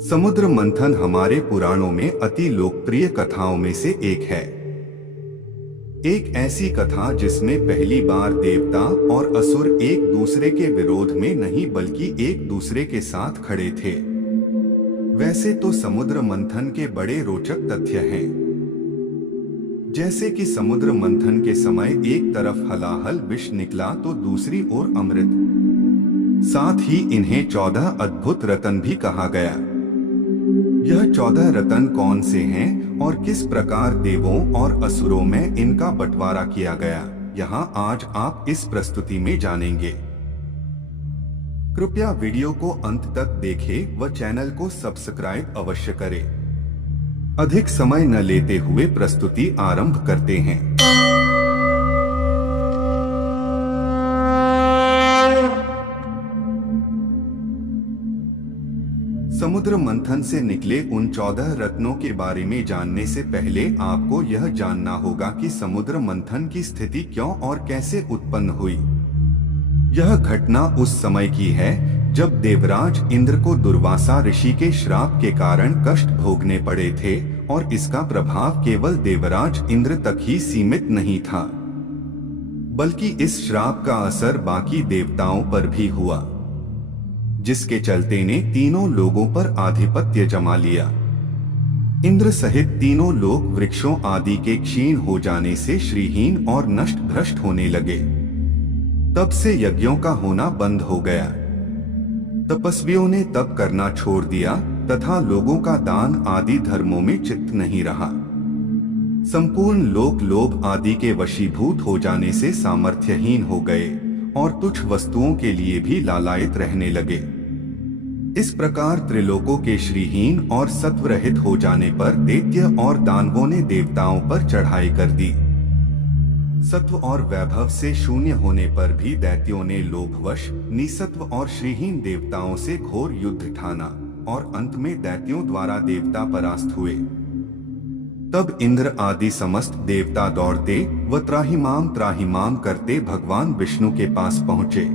समुद्र मंथन हमारे पुराणों में अति लोकप्रिय कथाओं में से एक है। एक ऐसी कथा जिसमें पहली बार देवता और असुर एक दूसरे के विरोध में नहीं बल्कि एक दूसरे के साथ खड़े थे। वैसे तो समुद्र मंथन के बड़े रोचक तथ्य हैं, जैसे कि समुद्र मंथन के समय एक तरफ हलाहल विष निकला तो दूसरी ओर अमृत। साथ ही इन्हें 14 अद्भुत रत्न भी कहा गया। यह 14 रत्न कौन से हैं और किस प्रकार देवों और असुरों में इनका बंटवारा किया गया, यहाँ आज आप इस प्रस्तुति में जानेंगे। कृपया वीडियो को अंत तक देखें व चैनल को सब्सक्राइब अवश्य करें। अधिक समय न लेते हुए प्रस्तुति आरंभ करते हैं। समुद्र मंथन से निकले उन 14 रत्नों के बारे में जानने से पहले आपको यह जानना होगा कि समुद्र मंथन की स्थिति क्यों और कैसे उत्पन्न हुई। यह घटना उस समय की है जब देवराज इंद्र को दुर्वासा ऋषि के श्राप के कारण कष्ट भोगने पड़े थे और इसका प्रभाव केवल देवराज इंद्र तक ही सीमित नहीं था, बल्कि इस श्राप का असर बाकी देवताओं पर भी हुआ, जिसके चलते ने तीनों लोगों पर आधिपत्य जमा लिया। इंद्र सहित तीनों लोग वृक्षों आदि के क्षीण हो जाने से श्रीहीन और नष्ट भ्रष्ट होने लगे। तब से यज्ञों का होना बंद हो गया। तपस्वियों ने तप करना छोड़ दिया तथा लोगों का दान आदि धर्मों में चित्त नहीं रहा। संपूर्ण लोक लोभ आदि के वशीभूत हो जाने से सामर्थ्यहीन हो गए और तुच्छ वस्तुओं के लिए भी लालायित रहने लगे। इस प्रकार त्रिलोकों के श्रीहीन और सत्वरहित हो जाने पर दैत्य और दानवों ने देवताओं पर चढ़ाई कर दी। सत्व और वैभव से शून्य होने पर भी दैत्यों ने लोभवश निसत्व और श्रीहीन देवताओं से घोर युद्ध ठाना और अंत में दैत्यों द्वारा देवता परास्त हुए। तब इंद्र आदि समस्त देवता दौड़ते व त्राहिमाम करते भगवान विष्णु के पास पहुँचे।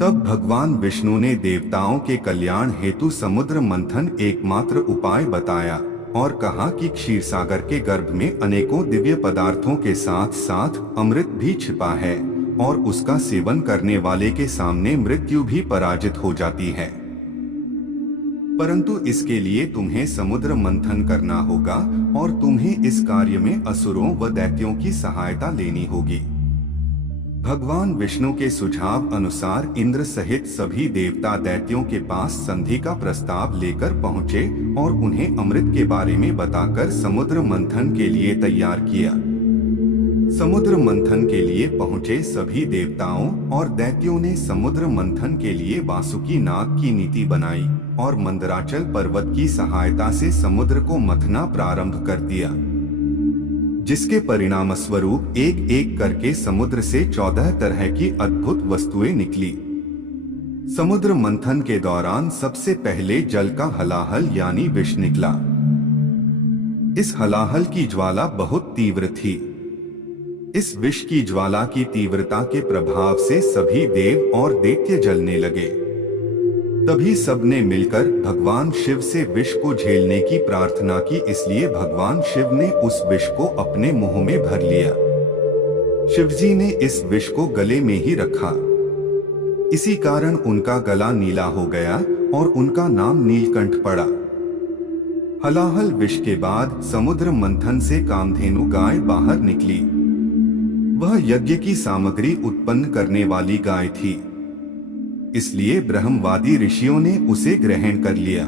तब भगवान विष्णु ने देवताओं के कल्याण हेतु समुद्र मंथन एकमात्र उपाय बताया और कहा कि क्षीरसागर के गर्भ में अनेकों दिव्य पदार्थों के साथ साथ अमृत भी छिपा है और उसका सेवन करने वाले के सामने मृत्यु भी पराजित हो जाती है। परंतु इसके लिए तुम्हें समुद्र मंथन करना होगा और तुम्हें इस कार्य में असुरों व दैत्यों की सहायता लेनी होगी। भगवान विष्णु के सुझाव अनुसार इंद्र सहित सभी देवता दैत्यों के पास संधि का प्रस्ताव लेकर पहुँचे और उन्हें अमृत के बारे में बताकर समुद्र मंथन के लिए तैयार किया। समुद्र मंथन के लिए पहुँचे सभी देवताओं और दैत्यों ने समुद्र मंथन के लिए वासुकी नाग की नीति बनाई और मंदराचल पर्वत की सहायता से समुद्र को मथना प्रारंभ कर दिया, जिसके परिणाम स्वरूप एक एक करके समुद्र से 14 तरह की अद्भुत वस्तुएं निकली। समुद्र मंथन के दौरान सबसे पहले जल का हलाहल यानी विष निकला। इस हलाहल की ज्वाला बहुत तीव्र थी। इस विष की ज्वाला की तीव्रता के प्रभाव से सभी देव और दैत्य जलने लगे। तभी सबने मिलकर भगवान शिव से विष को झेलने की प्रार्थना की, इसलिए भगवान शिव ने उस विष को अपने मुंह में भर लिया। शिवजी ने इस विष को गले में ही रखा। इसी कारण उनका गला नीला हो गया और उनका नाम नीलकंठ पड़ा। हलाहल विष के बाद समुद्र मंथन से कामधेनु गाय बाहर निकली। वह यज्ञ की सामग्री उत्पन्न करने वाली गाय थी, इसलिए ब्रह्मवादी ऋषियों ने उसे ग्रहण कर लिया।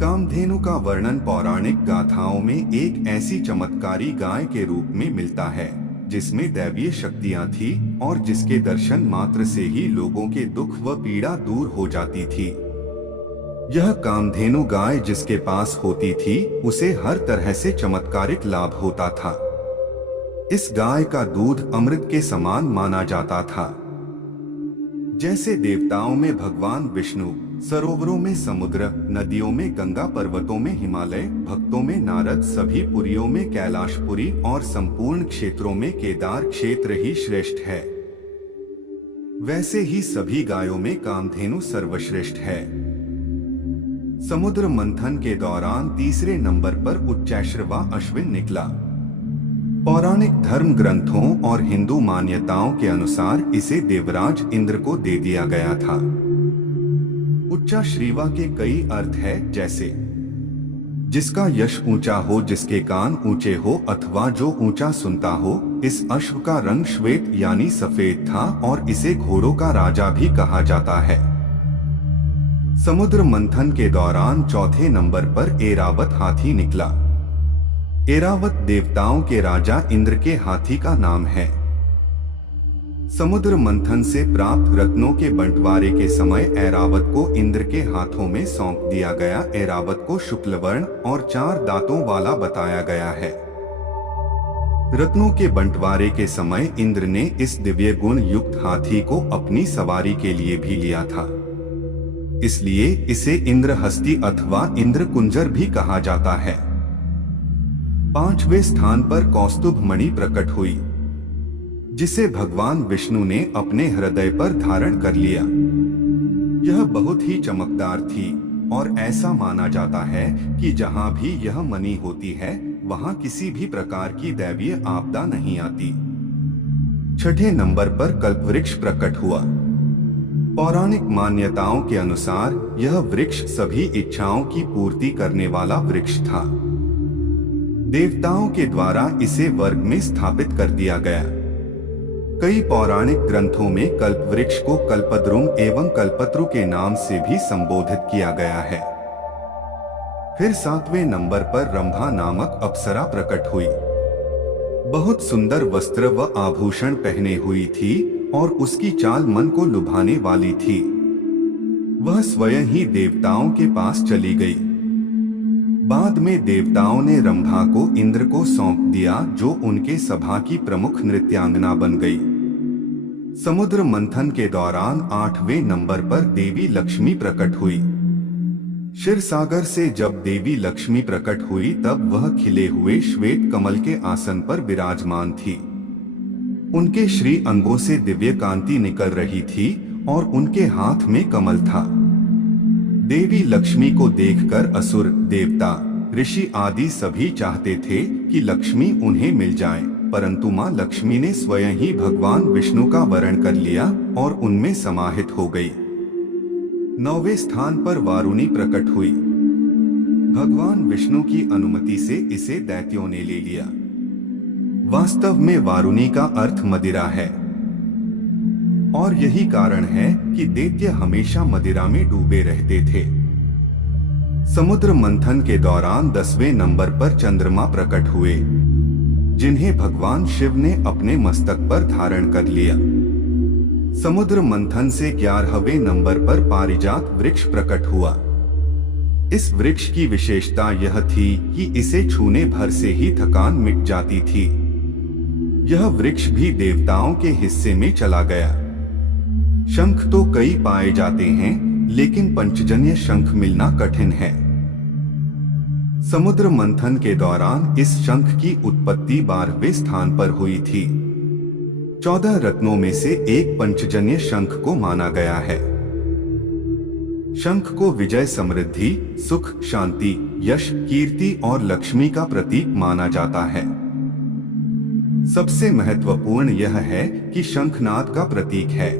कामधेनु का वर्णन पौराणिक गाथाओं में एक ऐसी चमत्कारी गाय के रूप में मिलता है जिसमें दैवीय शक्तियां थी और जिसके दर्शन मात्र से ही लोगों के दुख व पीड़ा दूर हो जाती थी। यह कामधेनु गाय जिसके पास होती थी उसे हर तरह से चमत्कारिक लाभ होता था। इस गाय का दूध अमृत के समान माना जाता था। जैसे देवताओं में भगवान विष्णु, सरोवरों में समुद्र, नदियों में गंगा, पर्वतों में हिमालय, भक्तों में नारद, सभी पुरियों में कैलाशपुरी और संपूर्ण क्षेत्रों में केदार क्षेत्र ही श्रेष्ठ है, वैसे ही सभी गायों में कामधेनु सर्वश्रेष्ठ है। समुद्र मंथन के दौरान तीसरे नंबर पर उच्चैश्रवा अश्विन निकला। पौराणिक धर्म ग्रंथों और हिंदू मान्यताओं के अनुसार इसे देवराज इंद्र को दे दिया गया था। उच्चा श्रीवा के कई अर्थ है, जैसे जिसका यश ऊंचा हो, जिसके कान ऊंचे हो, अथवा जो ऊंचा सुनता हो। इस अश्व का रंग श्वेत यानी सफेद था और इसे घोड़ों का राजा भी कहा जाता है। समुद्र मंथन के दौरान चौथे नंबर पर ऐरावत हाथी निकला। ऐरावत देवताओं के राजा इंद्र के हाथी का नाम है। समुद्र मंथन से प्राप्त रत्नों के बंटवारे के समय ऐरावत को इंद्र के हाथों में सौंप दिया गया। ऐरावत को शुक्ल वर्ण और 4 दांतों वाला बताया गया है। रत्नों के बंटवारे के समय इंद्र ने इस दिव्य गुण युक्त हाथी को अपनी सवारी के लिए भी लिया था, इसलिए इसे इंद्रहस्ती अथवा इंद्र कुंजर भी कहा जाता है। 5वें स्थान पर कौस्तुभ मणि प्रकट हुई, जिसे भगवान विष्णु ने अपने हृदय पर धारण कर लिया। यह बहुत ही चमकदार थी और ऐसा माना जाता है कि जहां भी यह मणि होती है वहां किसी भी प्रकार की दैवीय आपदा नहीं आती। 6ठे नंबर पर कल्पवृक्ष प्रकट हुआ। पौराणिक मान्यताओं के अनुसार यह वृक्ष सभी इच्छाओं की पूर्ति करने वाला वृक्ष था। देवताओं के द्वारा इसे वर्ग में स्थापित कर दिया गया। कई पौराणिक ग्रंथों में कल्पवृक्ष को कल्पद्रुम एवं कल्पत्रु के नाम से भी संबोधित किया गया है। फिर 7वें नंबर पर रंभा नामक अप्सरा प्रकट हुई। बहुत सुंदर वस्त्र व आभूषण पहने हुई थी और उसकी चाल मन को लुभाने वाली थी। वह स्वयं ही देवताओं के पास चली गई। बाद में देवताओं ने रंभा को इंद्र को सौंप दिया, जो उनके सभा की प्रमुख नृत्यांगना बन गई। समुद्र मंथन के दौरान 8वें नंबर पर देवी लक्ष्मी प्रकट हुई। क्षीर सागर से जब देवी लक्ष्मी प्रकट हुई तब वह खिले हुए श्वेत कमल के आसन पर विराजमान थी। उनके श्री अंगों से दिव्य कांति निकल रही थी और उनके हाथ में कमल था। देवी लक्ष्मी को देखकर असुर, देवता, ऋषि आदि सभी चाहते थे कि लक्ष्मी उन्हें मिल जाए, परंतु मां लक्ष्मी ने स्वयं ही भगवान विष्णु का वरण कर लिया और उनमें समाहित हो गई। 9वें स्थान पर वारुणी प्रकट हुई। भगवान विष्णु की अनुमति से इसे दैत्यों ने ले लिया। वास्तव में वारुणी का अर्थ मदिरा है और यही कारण है कि दैत्य हमेशा मदिरा में डूबे रहते थे। समुद्र मंथन के दौरान 10वें नंबर पर चंद्रमा प्रकट हुए, जिन्हें भगवान शिव ने अपने मस्तक पर धारण कर लिया। समुद्र मंथन से 11वें नंबर पर पारिजात वृक्ष प्रकट हुआ। इस वृक्ष की विशेषता यह थी कि इसे छूने भर से ही थकान मिट जाती थी। यह वृक्ष भी देवताओं के हिस्से में चला गया। शंख तो कई पाए जाते हैं, लेकिन पंचजन्य शंख मिलना कठिन है। समुद्र मंथन के दौरान इस शंख की उत्पत्ति 12वें स्थान पर हुई थी। 14 रत्नों में से एक पंचजन्य शंख को माना गया है। शंख को विजय, समृद्धि, सुख, शांति, यश, कीर्ति और लक्ष्मी का प्रतीक माना जाता है। सबसे महत्वपूर्ण यह है कि शंखनाद का प्रतीक है।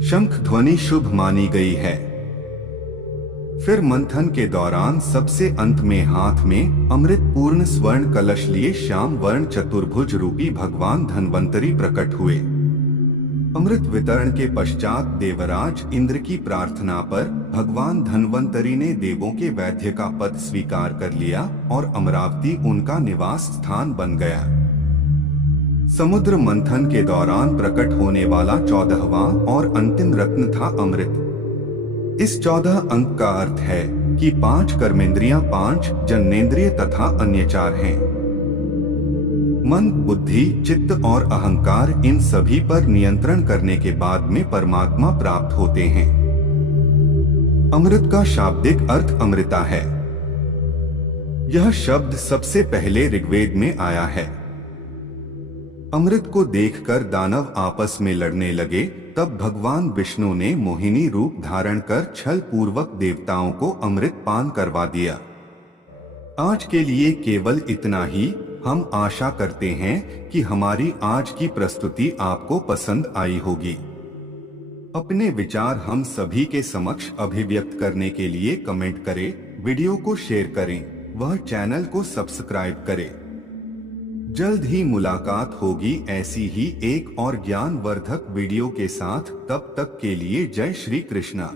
शंख ध्वनि शुभ मानी गई है। फिर मंथन के दौरान सबसे अंत में हाथ में अमृत पूर्ण स्वर्ण कलश लिए श्याम वर्ण चतुर्भुज रूपी भगवान धन्वंतरी प्रकट हुए। अमृत वितरण के पश्चात देवराज इंद्र की प्रार्थना पर भगवान धन्वंतरी ने देवों के वैद्य का पद स्वीकार कर लिया और अमरावती उनका निवास स्थान बन गया। समुद्र मंथन के दौरान प्रकट होने वाला 14वां और अंतिम रत्न था अमृत। इस 14 अंक का अर्थ है कि 5 कर्मेंद्रियां, 5 जन्नेंद्रिय तथा अन्य 4 हैं। मन, बुद्धि, चित्त और अहंकार, इन सभी पर नियंत्रण करने के बाद में परमात्मा प्राप्त होते हैं। अमृत का शाब्दिक अर्थ अमृता है। यह शब्द सबसे पहले ऋग्वेद में आया है। अमृत को देखकर दानव आपस में लड़ने लगे, तब भगवान विष्णु ने मोहिनी रूप धारण कर छल पूर्वक देवताओं को अमृत पान करवा दिया। आज के लिए केवल इतना ही। हम आशा करते हैं कि हमारी आज की प्रस्तुति आपको पसंद आई होगी। अपने विचार हम सभी के समक्ष अभिव्यक्त करने के लिए कमेंट करें, वीडियो को शेयर करें, वह चैनल को सब्सक्राइब करें। जल्द ही मुलाकात होगी ऐसी ही एक और ज्ञानवर्धक वीडियो के साथ। तब तक के लिए जय श्री कृष्णा।